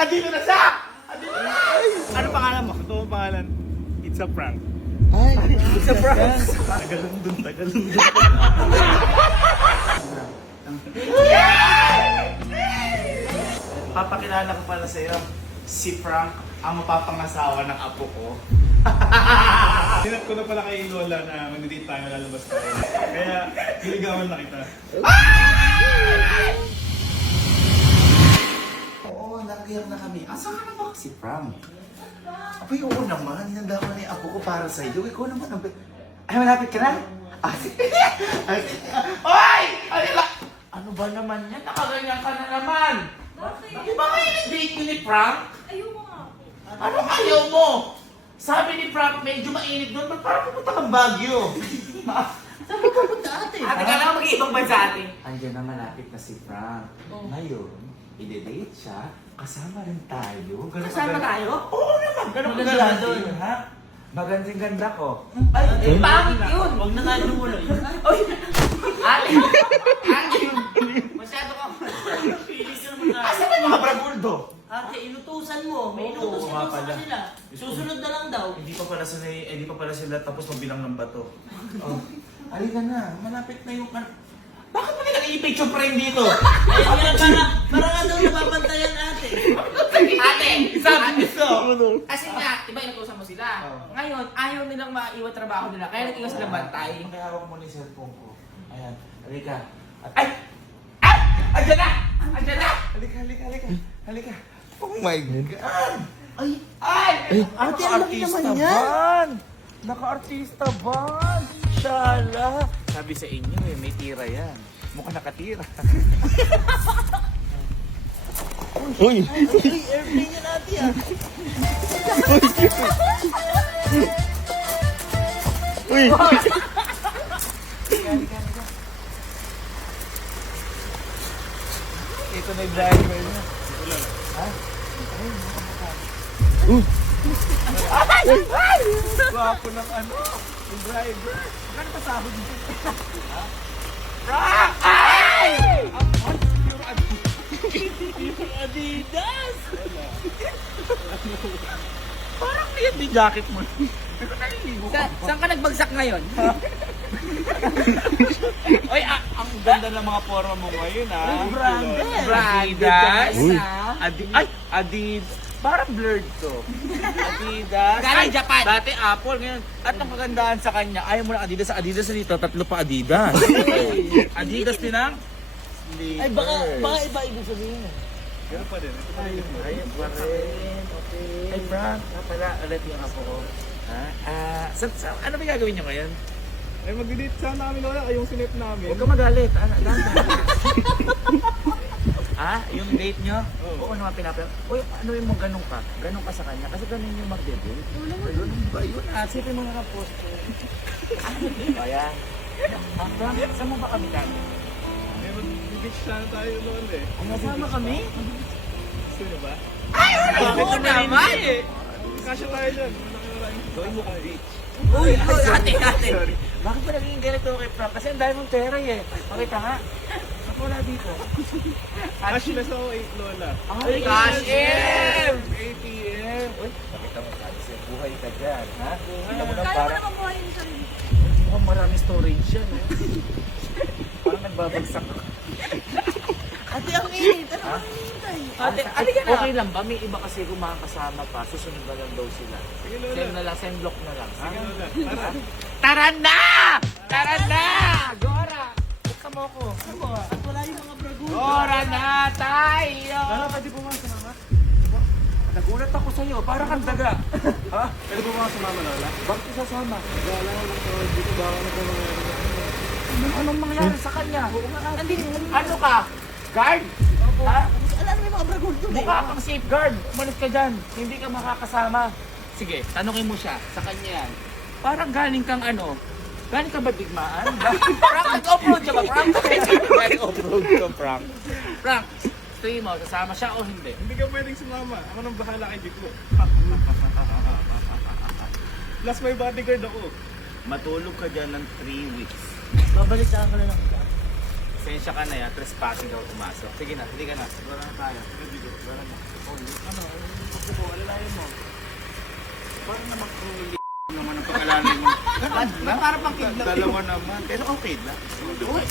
Andito na siya! Andito na! Ano pangalan mo? Ito ang pangalan. It's a prank. Ay, It's a prank. Tagalong dun. Papakilala ko pala sa'yo. Si Frank, ang mapapangasawa ng apo ko. Sinap ko na pala kay Lola na mag-date tayo, lalabas tayo. Kaya, niligawan na kita. oo, nag-iyak na kami. Asa ka na ba si Frank? Abay, oo naman. Hinanda ko na yung apo ko para sa'yo. Ikaw naman. Ay, malapit ka na? Ah, Oy! Ano ba naman yan? Nakaganyan ka na naman! Bakit? Di ba kayo nag-date ni Frank? Ayoko nga. Ano ayaw mo? Sabi ni Frank, medyo mainit doon. Ba't parang pupunta kang Baguio? Saan ka pupunta ate? Ate ka lang mag-iibang bansa ate. Andiyan na malapit na si Frank. Ngayon, ide-date siya. Kasama rin tayo. Ganun Kasama kaganda- tayo? Oo naman. Ganun Maganda kagalante doon. yun, ha? Magandang ganda ko. Ay, pangit yun. Huwag na nga lumuloy. Oy, ate. Ate, masyado ka. Pilis naman na. Asa na yung mga braguldo? Ate, inutusan mo. May Oo, inutusan nga mo sa pala. kanila. Susunod na lang daw. Hindi pa pala sila tapos mabilang ng bato. Oh, halika na. Malapit na yung... Bakit mo nilang i-picture frame dito? Ayun nga, para nga daw napapantayan ate. Ate, sabi kasi nga, di ba inutusan mo sila? Oo. Ngayon, ayaw nilang maiwan trabaho nila. Kaya nag-iwas sila bantay. May hawak mo na yung cellphone ko. Ayan. Halika. Ay! Ay! Andiyan na! Andiyan na! Halika. Oh my God! Ay! Ay! Ate, ang laki naman yan! Naka-artista ban! Shala! Sabi sa inyo may tira yan. Mukhang nakatira. Uy! Airplane yan ate ah! Uy! Ito na yung driver niya. Gwapo ng ano, yung driver. Magkano pasahod niya? Yung Adidas! Parang liit yung jacket mo. Saan ka nagbagsak ngayon? Oy, ang ganda ng mga forma mo ngayon, ha? Branded! Adidas. Uy. Adidas. Parang blurred to. Adidas. Galing Japan. Dati Apple, ngayon. At ang kagandahan sa kanya, ayaw mo ng Adidas. Sa Adidas na dito, tatlo pa Adidas. Adidas din ang Ay, baka iba ibig sabihin. Ganun pa din. Ito pa rin. Ayun pa rin. Okay. Ay, Frank. Pala, ulit yung apo ko. Ha? Ano ba gagawin niyo ngayon? Eh, mag-delete sana kami Lola, yung sinip namin. Huwag ka magalit. Ha? Yung date niyo? Oo naman pinapaya. Uy, ano yung mga ganun ka? Ganun ka sa kanya? Kasi ganun yung magde-date. Ganun ba yun? Sipin mo na post ko. Ayan. Frank, saan mo ba kami dati? Eh, mag-beach sana tayo Lola eh. Kasama kami? Gusto niyo ba? Oo naman! Kasya tayo dyan. Gawin mo kong beach. Uy, ate! Bakit ba naging ganito kay Frank? Kasi ang dami mong pera eh. Pakita nga. Ako wala dito. Cashless ako 8 Lola. Ay, cash in! ATM. Uy, pakita mo sabi sa'yo. Buhay ka dyan, ha? Kita mo na Kaya mo parang naman buhayin yung sarili. mukhang maraming storage yan, eh. Parang nagbabagsak ako. Ate, ang init. Ano Ha? ba hinihintay? Ate, halika na! Okay lang ba? May iba kasi kung makakasama pa. Susunod na lang daw sila. Sige Lola. Send na lang, send block na lang. Ha? Sige Lola. Tara. Tara na! Tara na! Gora! Buksa mo ako. At wala yung mga bragulo. Ora na tayo! Lola, pwede po mga sumama? Nagulat ako sa'yo. Para kang daga. Ha? Pwede po mga sumama Lola? Bakit ka sasama? Gala ko lang to. Dito baka na po mangyari. Anong mangyari sa kanya? Nandito, ano ka? Guard? Ha? Alam mo yung mga bragulo doon eh. Mukha kang safeguard. Umalis ka dyan. Hindi ka makakasama. Sige, tanungin mo siya. Sa kanya yan. Parang galing kang ano? Galing ka ba digmaan? Frank, nag-offroad ka ba, Frank? Galing off-road ka, Frank. Frank, stay mo. Kasama siya o hindi? Hindi ka pwedeng sumama. Ako nang bahala kay Diklo. Last may bodyguard ako. Matulog ka dyan ng 3 weeks. Babalik sa ako na lang. Sensya ka na yan, trespassing daw pumasok. Sige na, hindi ka na. Siguro na tayo. Dito. Siguro na. Parang naman kung naman ang pag-alamin mo. Ba't para pang kidnap? Dalawa naman. Pero okay lang. Uy,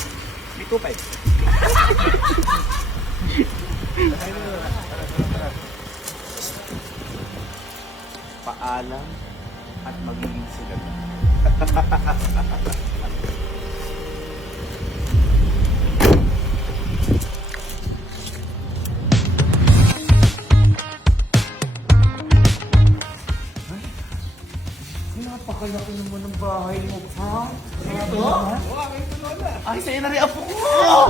may 2.5. Paalam at magiging sila. Napakalaki naman ng bahay mo, ha? Ito? Ay, sa'yo na rin apo ko!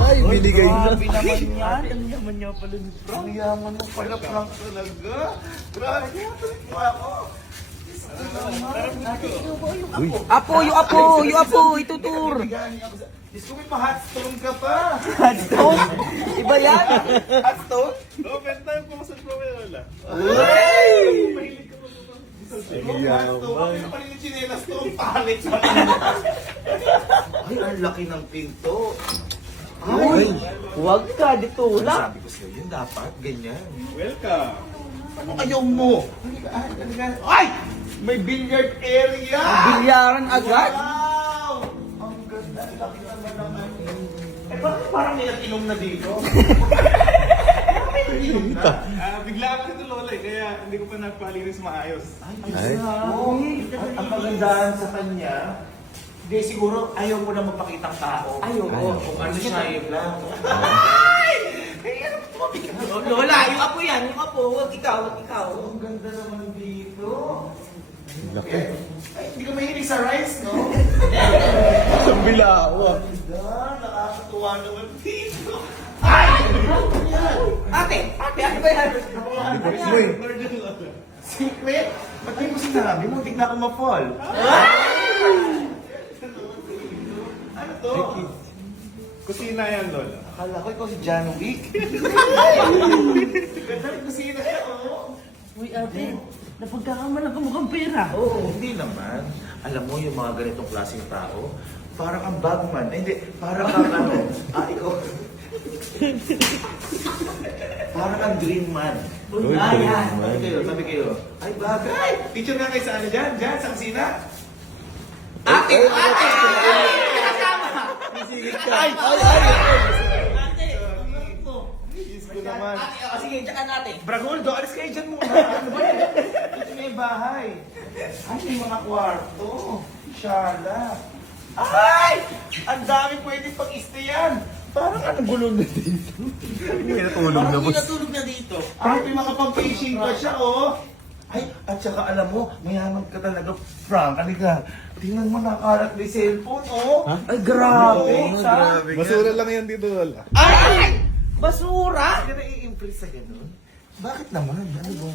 Ay, binigay na. Grabe naman yan. Ang yaman niya pala ni Frank. Ang yaman mo pala, Frank, talaga. Grabe, tuloy mo ako. Apo, yung apo, itutur. Diyos ko, may pa-hotstone ka pa. Iba yan. Hotstone? Oo, meron tayong pumasal po may lola. Hotstone? Ano pa rin yung chinelas to? Ang pangit sa Ay, ang laki ng pinto. Uy, huwag ka, dito lang. Sabi ko sa'yo, yun dapat, ganyan. Welcome. Ano ayaw mo? Ay! May billiard area! Bilyaran agad. Wow! Ang ganda, laki naman naman. Eh, bakit parang may nag-inom na dito? Bigla ako nito lola eh, kaya hindi ko pa napalinis maayos. Ang magandahan sa kanya, hindi siguro ayaw mo na mapakitang tao. Ayaw. Kung ano siya, yun lang. Lola, yung apo yan, yung apo. Huwag ikaw. Ang ganda naman dito. Laki. Ay, hindi ka mahilig sa rice, no? Ang bilawa. Ganda, nakakatuwa naman dito. Ay! Ate, ano ba yan? Secret? Ba't di mo sinabi? Muntik na ako ma-fall. Ano to? Kusina yan lola. Akala ko ikaw si John Wick. Ganda rin kusina yan, oh. Uy, ate, napagkakamalan ka mukhang pera. Oo, hindi naman. Alam mo yung mga ganitong klaseng tao, parang ang bagman. Ay, hindi, parang ang ano. Ikaw. Parang ang dream man. Sabi kayo. Ay, bagay. Picture nga kayo sa ano dyan? Dyan, sa kusina? Ate! Kasama! Ay! Yes ko naman. Sige, tsaka natin. Bragoldo, alis kayo dyan muna. Ano ba yan? Ito na yung bahay. Ay, may mga kwarto. Shala. Ay! Ang dami pwede pag-stayan. Parang ano gulong na dito. May natulog Parang na boss. natulog na dito. Ay, may mga pang-fishing pa siya, oh. Ay, at saka alam mo, mayaman ka talaga, Frank. Halika, tingnan mo nakalat may cellphone, oh. Ay, grabe. Grabe. Basura lang yan dito lola. Ay! Basura! Hindi ka na-i-impress sa ganun. Bakit naman? Ano ba?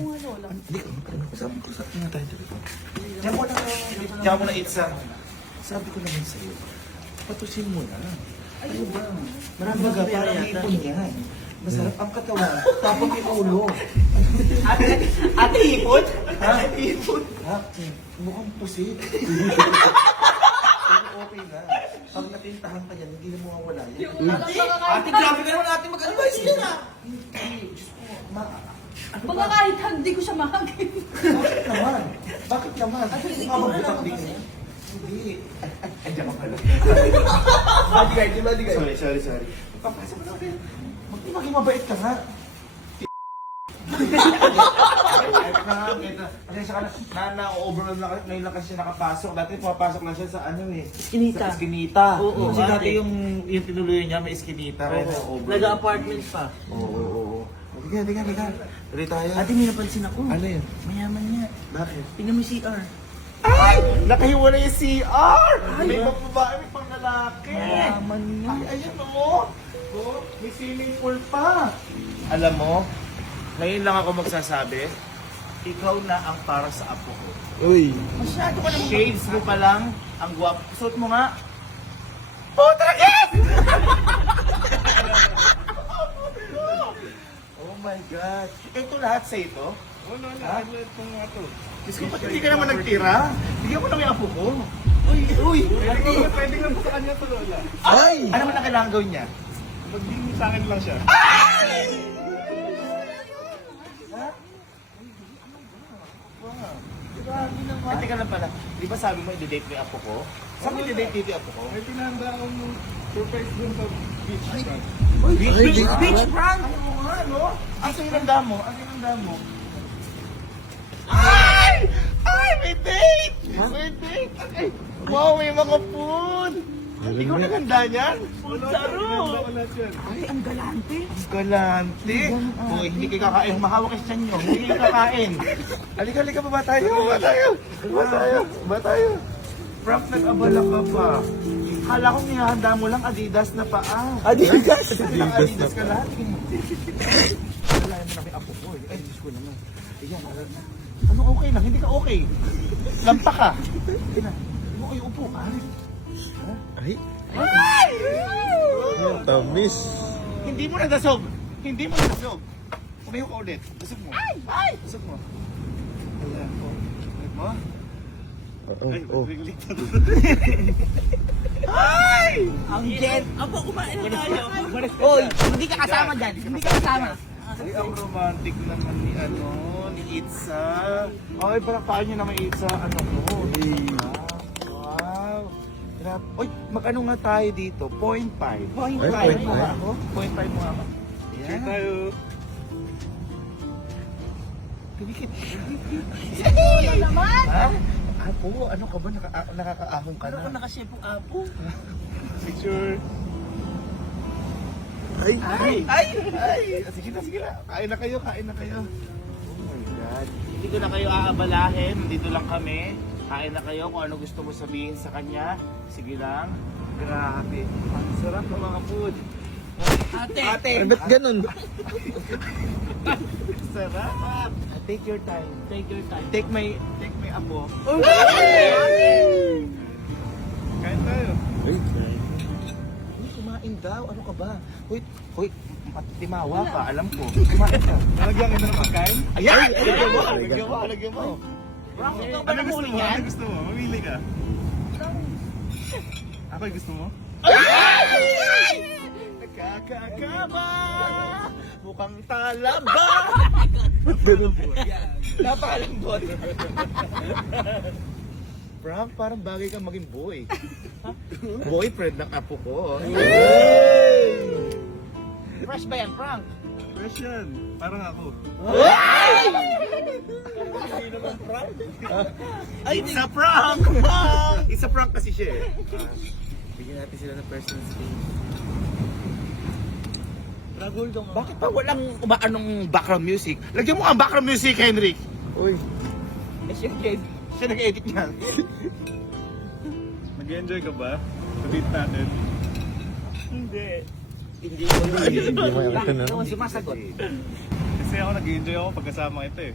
Hindi ko, sabi ko sa akin tayo dito. Diyan mo na itsa. Sabi ko naman sa'yo, patusin mo na. Ano ba? Marami ka parang ipon yan. Masarap ang katawan, tapos may ulo. Ate, ipon? Ha? Ipon? Ha? Mukhang pusit. Pero okay na. Pag natintahan ka yan, hindi na mawawala yan. Ate, grabe ka naman ate mag-advise ka na. Hindi, Diyos ko, Baka kahit hindi ko siya makagin. Bakit naman? Bakit naman? Mabubutak din niya. Hindi. Ay, diyan ka pala. Bodyguard. Sorry. Papasok mo na. Maging mabait ka nga. Pasensya ka na. Na-overwhelm na ngayon lang kasi siya nakapasok. Dati pumapasok lang siya sa ano eh. Eskinita. Sa Eskinita. Oo, Kasi dati ate. yung tinuloy niya may Eskinita. Kaya na-overwhelm. Nag-apartment pa. Oo. Halika. Tuloy tayo. Ate, may napansin ako. Ano yun? Mayaman niya. Bakit? Tingnan mo yung CR. Ay! Nakahiwala yung CR! May pang babae, may pang lalaki. Mayaman niya. Ay, ayan mo. Oh, may swimming pool pa. Alam mo, ngayon lang ako magsasabi, ikaw na ang para sa apo ko. Uy. Masyado ka naman. Shades mo pa lang, ang guwapo. Suot mo nga. Putragis! Oh my God. Ito lahat sa ito? Oh lola, ano itong mga to? Diyos ko, ba't hindi ka naman nagtira? Bigyan mo naman yung apo ko. Uy! Pwede lang sa kanya to lola. Ay! Ano man ang kailangan gawin niya? Magding sa akin lang siya. Grabe Ay, teka lang pala. Di ba sabi mo i-date mo yung apo ko? Saan mo i-date dito yung apo ko? May pinahanda akong surprise dun sa beach. Beach prank! Ano mo nga, no? Asa yung handa mo? Asa yung handa mo? Ay! May date! May date! Ay, wow, may mga food! Ikaw naghanda niyan? Food saro! Pinahanda ko lahat yan. Ay, ang galante. Galante! Hoy, hindi kayo kakain. Mahawak kayo sa inyo. Hindi kayo kakain. Halika, baba tayo. Baba tayo. Frank, nag-abala ka pa. Kala ko nihahanda mo lang Adidas na paa. Adidas ka lahat. Wala mo na may apo ko. Ay, Diyos ko naman. Ayan, ano okay lang? Hindi ka okay. Lampa ka. Ano kayo upo ka? Ay, tamis. Hindi mo nadasog. Hindi mo nadasog. Umayo ka ulit. Dasog mo. Dasog mo. Ayan po. Ulit mo. Oh. Ang jet. Apo, kumain na tayo. Oy, hindi ka kasama dyan. Hindi ka kasama. Ay, ang romantic naman ni ni Itza. Ay, palakpakan niyo naman Itza. Ano ko? Wow. Grabe. Uy, magkano nga tayo dito? 0.5. 0.5 0.5. mo nga ako? 0.5 mo nga ako. Share Yan. tayo. Pinikit. Ano naman? Ha? Apo, ano ka ba? Nakakaahon ka Ano ko na. nakashepong apo? Picture. Ay! Sige na. Kain na kayo. Oh my God. Hindi ko na kayo aabalahin. Nandito lang kami. Kain na kayo kung ano gusto mo sabihin sa kanya. Sige lang. Grabe. Ang sarap ng mga food. Ate. Ay, ba't ganun? Sarap. Take your time. Take your time. Take my apo. Kain tayo. Ay, Uy, kumain daw. Ano ka ba? Hoy, timawa ka. Alam ko. Kumain ka. Nalagyan kita ng pagkain. Ayan! Lagyan mo. Rock, ikaw ba Ano gusto nahuli mo? yan? Ano gusto mo? Mamili ka. Ako yung gusto mo? Nakakakaba! Mukhang talaba! Napakalambot. Frank, parang bagay kang maging boy. Boyfriend ng apo ko. Fresh ba yan, Frank? Fresh yan. Parang ako. It's a prank! It's a prank kasi siya eh. Bigyan natin sila ng personal space. Bakit pa walang anong background music? Lagyan mo ang background music, Henrik! uy. Siya nag-edit niyan. Nag-enjoy ka ba? Sa date natin? Hindi Hindi mo yung tanong. Ano sumasagot? Kasi ako nag-enjoy ako pagkasama kita eh.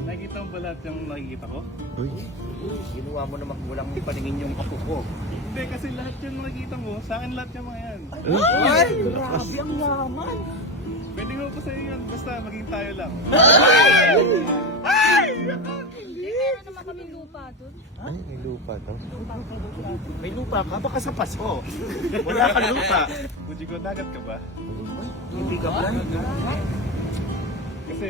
Nakikita mo ba lahat yung nakikita ko? Uy. Ginawa mo naman walang paningin yung ako ko. Hindi, kasi lahat yung nakikita mo, sa akin lahat yung mga yan. Ay, grabe ang yaman. Pwede mo pa sa'yo yan, basta maging tayo lang. Meron naman kami lupa doon. Ay, may lupa to. May lupa ka? Baka sa Pasko. Wala kang lupa. Buji ko, dagat ka ba? Hindi ka ba? Kasi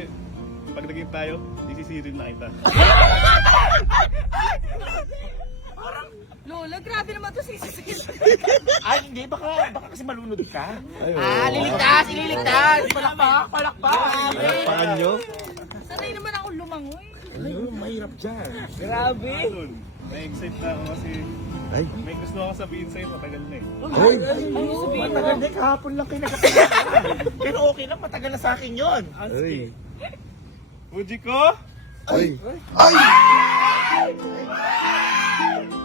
pag naging tayo, isisirin na kita. Lola, grabe naman to sisisigil. Ay, hindi. Baka kasi malunod ka. Ay, Ililigtas! Palakpak! Pakan nyo? Sanay naman ako lumangoy. Ay, mahirap dyan. Grabe! Doon, na-excite na ako kasi Ay. may gusto ako sabihin sa'yo, matagal na eh. Ay. Matagal na kahapon lang kayo nakakita. Pero okay lang, matagal na sa akin yun. Ay. Buji ko? Ay.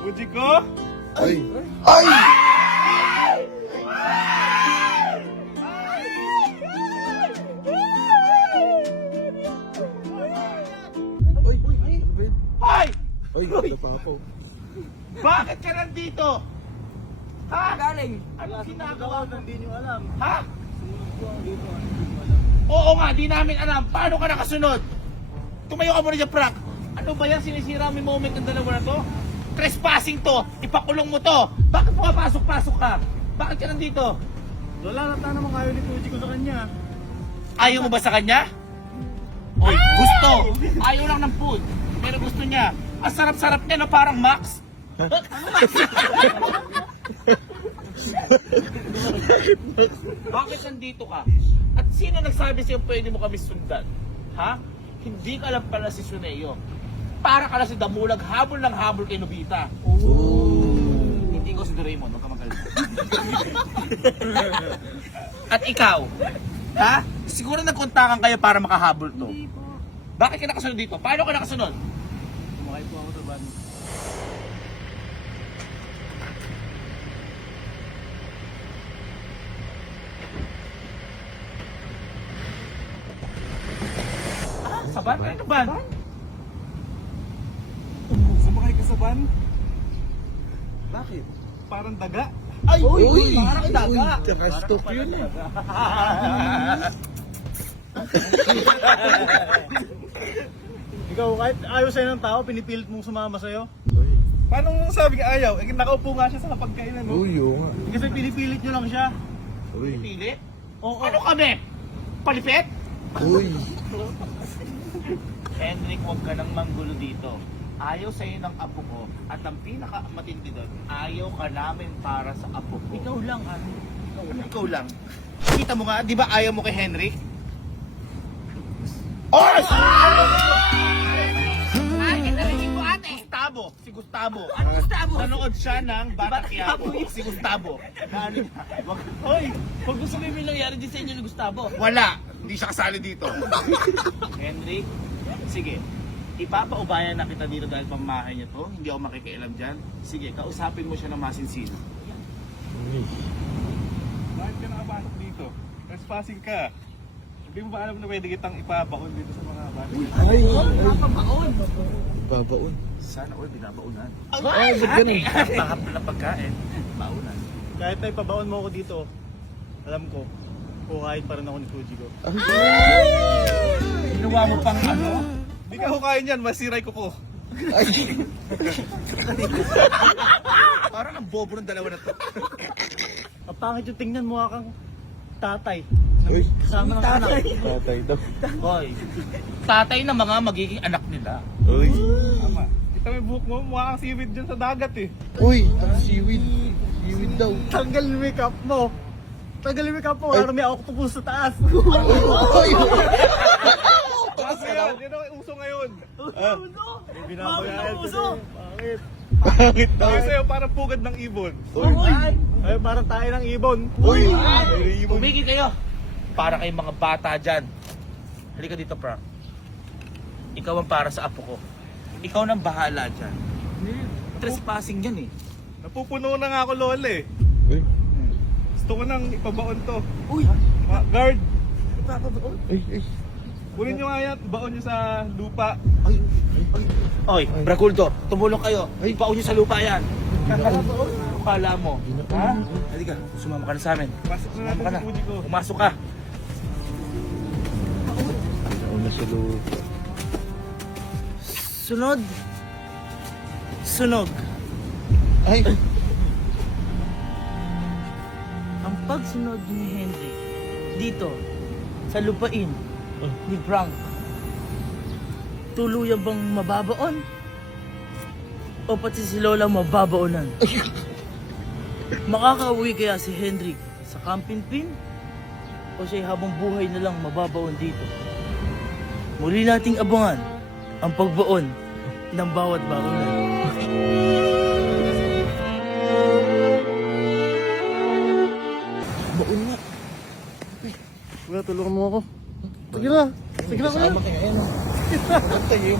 Buji ko? Ay. Ay! Ay, ito pa ako. Bakit ka nandito? Ha? Galing! Ano ginagawa mo? Hindi nyo alam. Ha? Oo nga, di namin alam. Paano ka nakasunod? Tumayo ka muna dyan, Frank. Ano ba yan? Sinisira mo yung moment ng dalawa na to? Trespassing to! Ipakulong mo to! Bakit pumapasok-pasok ka? Bakit ka nandito? Lola, nata naman kayo ni Buji ko sa kanya. Ayaw mo ba sa kanya? Oy, gusto. Ayaw lang ng food. Pero gusto niya. Ang sarap-sarap niya na parang Max. Bakit nandito ka? At sino nagsabi sa'yo pwede mo kami sundan? Ha? Hindi ka lang pala si Suneo. Para ka lang si Damulag, habol ng habol kay Nobita. Hindi ko si Doraemon, huwag ka magalit. At ikaw, ha? Siguro nagkontakan kayo para makahabol to. Hindi po. Bakit ka nakasunod dito? Paano ka nakasunod? Sumakay po ako sa van. Sa van? Ano van? Sumakay ka sa van? Bakit? Parang daga. Ay! Uy! Parang daga! Tsaka stop yun eh. Ikaw, kahit ayaw sa'yo ng tao, pinipilit mong sumama sa'yo. Paano mong sabi ka ayaw? Eh, nakaupo nga siya sa pagkainan, no? Uy, oo nga. Kasi pinipilit nyo lang siya. Uy. Pili? Ano kami? Palipet? Uy. Henrik, huwag ka nang manggulo dito. Ayaw sa'yo ng apo ko. At ang pinakamatindi doon, ayaw ka namin para sa apo ko. Ikaw lang, ano? Ikaw lang. Kita mo nga, di ba ayaw mo kay Henrik? Oh! Ay, narinig ko ate! Gustavo, si Gustavo. Ano Gustavo? Nanood siya ng Bata Quiapo. Si Gustavo. Ano niya? Hoy, huwag mo sabihin may nangyari din sa inyo ni Gustavo. Wala! Hindi siya kasali dito. Henrik, sige. Ipapaubayan na kita dito dahil pamamahay niya to. Hindi ako makikialam dyan. Sige, kausapin mo siya ng masinsino. Bakit ka nakapasok dito? Trespassing ka. Hindi mo ba alam na pwede kitang ipabaon dito sa mga bata? Ay! Papabaon. Babaon. Sana all binabaunan. Ay, ba't ganun? Tahap na pagkain. Baunan. Kahit na ipabaon mo ako dito, alam ko, kukain pa rin ako ni Fuji ko. Ginawa mo pang ano? Hindi ka hukain yan, masiray ko ko. Ay! Parang ang bobo ng dalawa na to. Ang pangit yung tingnan mo kang tatay. Uy. Kasama ng anak. Tatay daw. Hoy, tatay na mga magiging anak nila. Uy. Tama. Kita mo yung buhok mo, mukha kang seaweed dyan sa dagat eh. Uy! Seaweed. Seaweed daw. Tanggal yung makeup mo. Tanggal yung makeup mo, parang may octopus sa taas. Uy! Kasi yun ang uso ngayon. Binabayaran ko uso. Bakit? Bakit daw? Sabi sa'yo, parang pugad ng ibon. Uy! Ay, parang tayo ng ibon. Uy! Ay, ibon. Tumigil kayo. Para kayong mga bata dyan. Halika dito, Frank. Ikaw ang para sa apo ko. Ikaw nang bahala dyan. Trespassing yan eh. Napupuno na nga ako, Lola eh. Uy! Gusto ko nang ipabaon to. Uy, Guard, papabaon. Ay! Ay! kunin nyo nga yan, baon nyo sa lupa. Oy, Braculdo, tumulong kayo. Ipaon nyo sa lupa yan. Kala mo. Ha? Halika, sumama ka na sa amin. Pasok na Sumama ka natin na. si Fuji ko. Pumasok ka. Una sa lupa. Sunod. Sunog. Ay! Ang pagsunod ni Henry dito sa lupain ni Frank, tuluyan bang mababaon? O pati si Lola mababaonan? Makakauwi kaya si Hendrik sa Kampinpin? O siya habang buhay na lang mababaon dito? Muli nating abangan ang pagbaon ng bawat baonan. Baon nga. Wala, tulungan mo ako. Sige na. Sige na, kuya. Kasama kayo. Ayun. Tayo.